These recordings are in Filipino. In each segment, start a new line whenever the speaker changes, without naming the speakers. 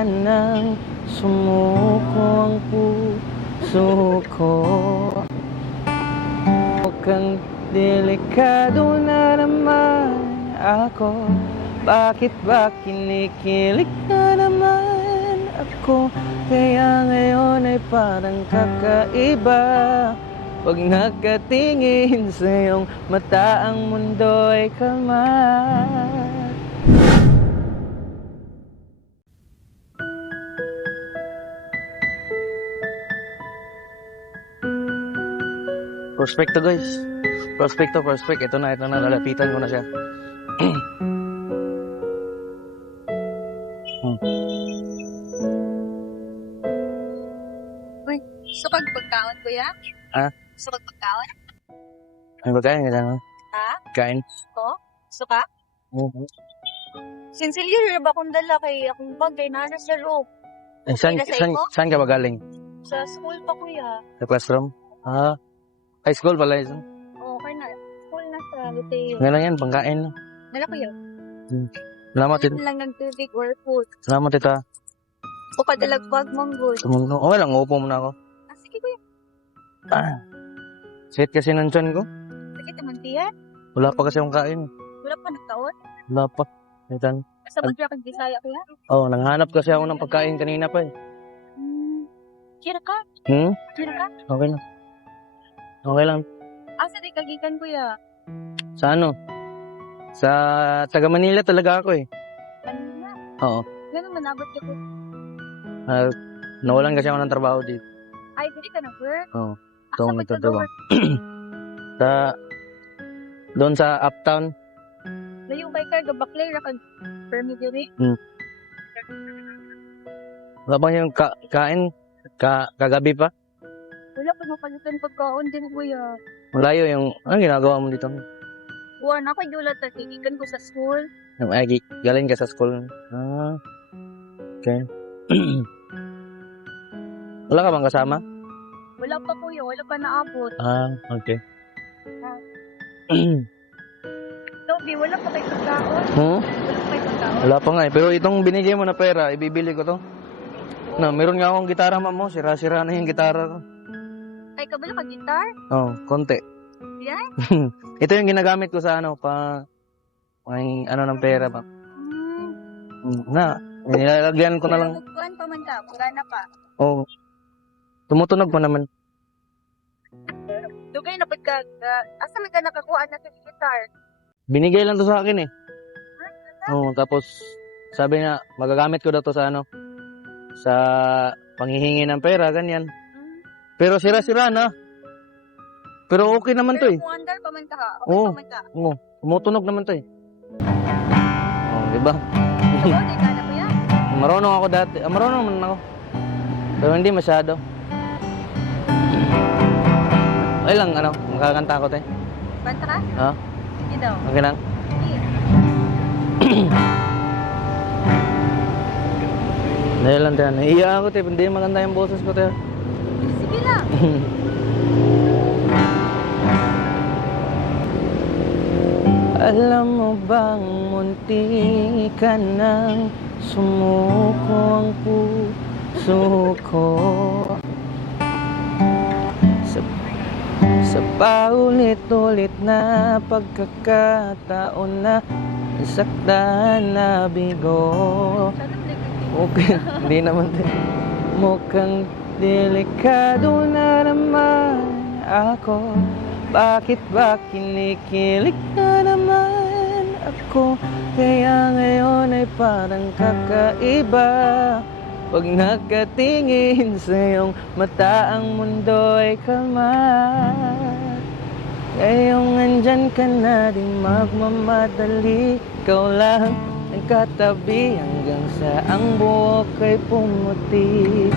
ka nang sumuko ang puso ko. Mukhang delikado na naman ako. Bakit ba kinikilig na naman ako? Kaya ngayon ay parang kakaiba. Pag nakatingin sa iyong mata ang mundo ay kalmat Prospecto guys. Prospecto, prospect. Ito na, ito na. Lalapitan ko na siya.
Gusto kag pagkaon, kuya?
Ha?
Gusto kag pagkaon?
Ano ba kain? Kailangan?
Ha?
Kain?
Ko? Gusto ka?
Mhm.
Sincere, ba akong dala kay akong bag kay nana sa.
Eh, saan,
Okay sa
saan,
imo?
saan ka ba galing?
Sa school pa, kuya.
Sa classroom? Ah, high school pala yun.
Oo, okay na. School na sa Luteo.
Ngayon yan, pangkain. lang.
Dala, kuya.
Salamat, tita.
Lang ng tubig or food.
Salamat, tita.
O kadalag bag mong good.
Okay lang, upo muna ako.
Ah, sige, kuya.
Ah. Sakit kasi ng tiyan ko.
Sige, tamantiyan.
Wala pa kasi akong kain.
Wala pa nagtaon.
Wala pa. Itan.
Sa magkira kang Bisaya, kuya.
Oh, nanghanap kasi ako ng pagkain kanina pa eh.
Hmm. Kira ka?
Hmm?
Kira ka?
Okay lang. Okay lang.
Asa di kagikan, kuya?
Sa ano? Sa taga Manila talaga ako eh.
Na?
Oo.
Ganun manabot ka ko.
Ah, nawalan kasi ako ng trabaho dito.
Ay, hindi ka na work.
Oo. Ito ako
ka
nagtatrabaho. Sa doon sa uptown.
Layo ba ka gabaklay ra kag permit diri?
Wala bang yung ka kain ka kagabi pa?
Wala pa mapalitan pagkaon din kuya.
Malayo yung ano ginagawa mo dito?
Buwan ako dula ta tigikan ko sa school.
Yung ay, gi- galing ka sa school. Ah. Okay. Wala ka bang kasama?
Wala pa kuya, wala pa naabot.
Ah, okay.
Toby, wala pa kay pagkaon.
hmm?
Wala pa pagkaon.
Wala pa nga eh. Pero itong binigay mo na pera, ibibili ko to. Na, meron nga akong gitara mamo. Sira-sira na yung gitara ko.
Ay, kabalo ka gitar?
Oh, konti.
Yan?
Ito yung ginagamit ko sa ano, pa... May ano ng pera.
Hmm.
Hmm, Na, nilalagyan ko na lang.
Kuan pa man ka, gana pa.
Oh, tumutunog pa naman.
Dugay na pud ka. Uh, asa man ka nakakuha na sa gitar?
Binigay lang to sa akin eh. Oo, tapos sabi na magagamit ko daw to sa ano sa panghihingi ng pera, ganyan. Pero sira-sira na. Pero okay naman to eh.
Pero under pa man ka, okay
Oo.
pa man ka.
Oo, tumutunog naman to eh. Oh, di ba?
Kabaw, di ka na kuya?
Marunong ako dati. Ah, marunong naman ako. Pero hindi masyado. Ay lang, ano, makakanta ako tayo.
Banta ka?
Ha?
Hindi daw.
Okay lang?
Sige.
Dahil lang tayo. Naiiya ako tayo. Hindi maganda yung boses ko tayo.
Sige lang.
Alam mo bang munti ka nang sumuko ang puso ko Sa, sa paulit-ulit na pagkakataon na saktan na bigo. Okay, hindi naman din. Mukhang delikado na naman ako. Bakit ba kinikilig na naman ako? Kaya ngayon ay parang kakaiba. Pag nakatingin sa iyong mata ang mundo ay kalmat Ngayong andyan ka na di magmamadali. Ikaw lang ang katabi hanggang sa ang buhok ay pumuti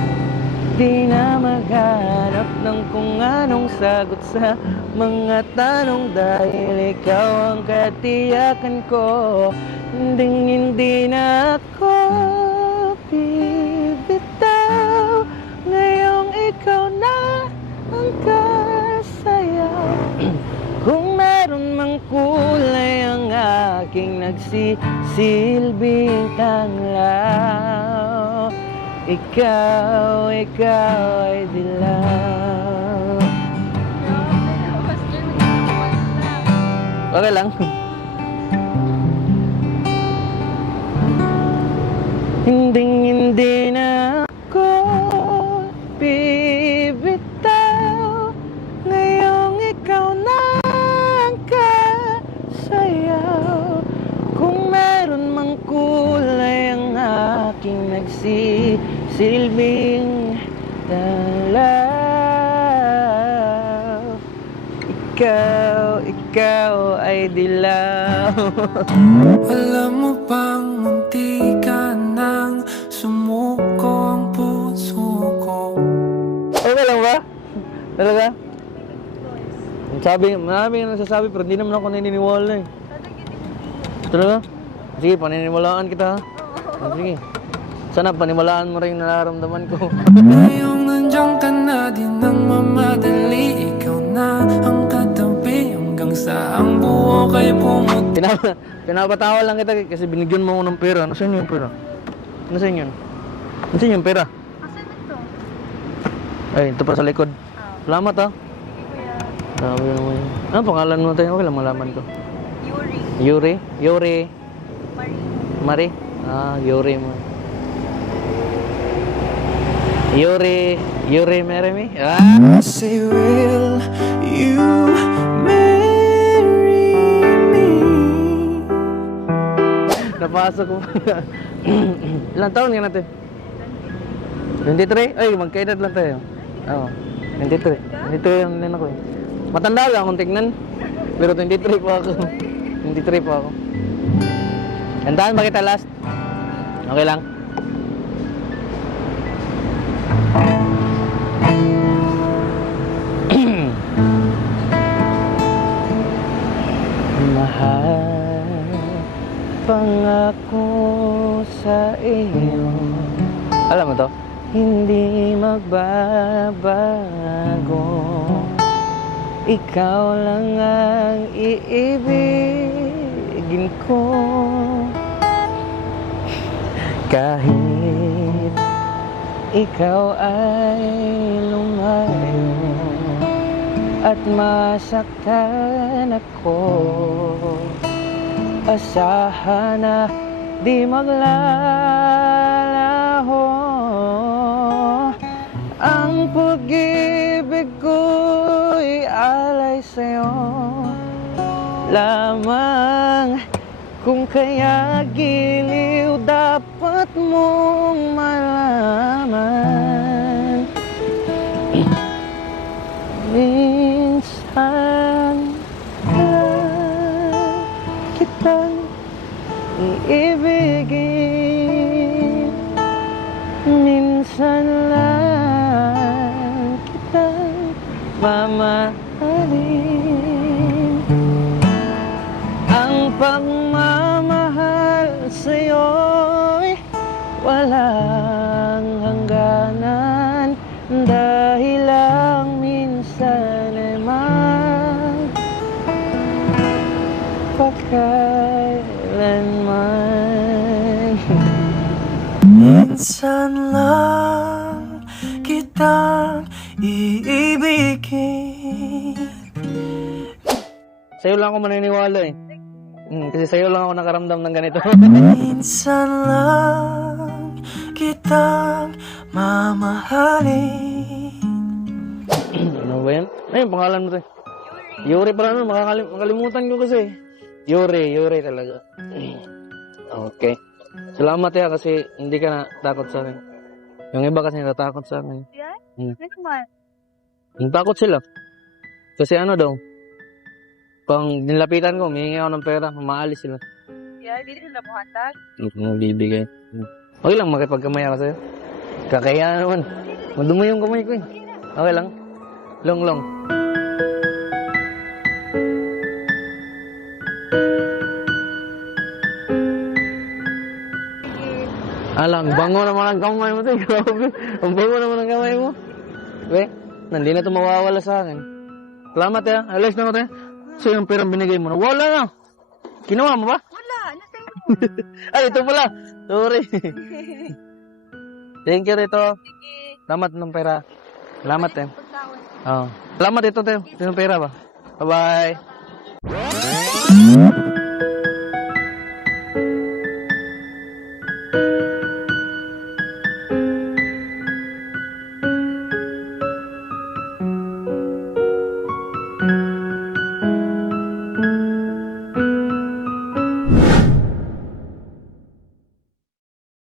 Di na maghanap ng kung anong sagot sa mga tanong Dahil ikaw ang katiyakan ko. Hindi hindi na ako bibitaw. Ngayong ikaw na ang kasayaw Kung meron mang kulay ang aking nagsisilbing tanglaw ikaw, ikaw ay dilaw. Okay lang. Nagsisilbing dalaw Ikaw, ikaw ay dilaw
Alam mo bang munti ka nang sumuko ang puso ko
Okay lang ba? Talaga? Sabi, marami nga nagsasabi pero hindi naman ako naniniwala eh. Talaga? Sige, paniniwalaan kita ha. Sige. Sana paniwalaan mo rin yung nararamdaman ko.
Ngayong nandiyan ka na din ng mamadali Ikaw na ang katabi hanggang sa ang buhok ay pumuti
Pinapa, pinapatawa lang kita kasi binigyan mo ako ng pera. Nasaan yung pera? Nasaan yun? Nasaan yung pera?
Asan ito?
Ay, ito pa sa likod. Salamat ha.
Kuya
Sabi naman yun. Ano pangalan mo tayo? Okay lang malaman ko.
Yuri.
Yuri? Yuri?
Marie.
Mari? Ah, Yuri mo. Yuri, Yuri Meremy? Ah!
Say will you marry me?
Napasok ko. Ilang taon nga natin? 23? Ay, magkaedad lang tayo. Oo. 23. 23 yung din ako eh. Matanda lang akong tignan. Pero 23 pa ako. 23 pa ako. Kantahan ba kita last? Okay lang? Mahal pangako sa iyo. Alam mo to? Hindi magbabago. Ikaw lang ang iibigin ko. Kahit ikaw ay lumayo At masaktan ako. Asahan na di maglalaho. Ang pag-ibig ko'y alay sa'yo. Lamang kung kaya giliw dapat mong malaman Lang kitang iibigin. Minsan lang kitang mamahalin. Ang pagmamahal sa'yo'y walang Minsan
lang kitang iibigin
Sa'yo lang ako maniniwala eh. Mm, kasi sa'yo lang ako nakaramdam ng ganito.
Minsan lang kitang mamahalin
ano ba yan? Ayun, pangalan mo to. Yuri pala nun, makakalim makalimutan ko kasi. Yuri, Yuri talaga. okay. Salamat ya kasi hindi ka natakot sa akin. Yung iba kasi natatakot sa akin.
Yan?
Hmm.
Ano naman?
Natakot sila. Kasi ano daw, pang nilapitan ko, humingi ako ng pera, maalis sila.
Yan, hindi sila buhatag.
Hindi ko mabibigay. Okay lang, makipagkamaya ka sa'yo. Kakaya naman. Madumi yung kamay ko eh. Okay lang. Long, long. Alang, bango naman ang kamay mo tayo. Grabe. Ang bango naman ang kamay mo. We, hindi na ito mawawala sa akin. Salamat ya. Alis na ko tayo. So yung perang binigay mo na. Wala na. Kinuha mo ba?
Wala.
Ay, ito pala. Sorry. Thank you rito. Salamat ng pera. Salamat eh.
Pagkaon.
Oo. Salamat ito, Teo. Ito ng pera ba? Bye-bye.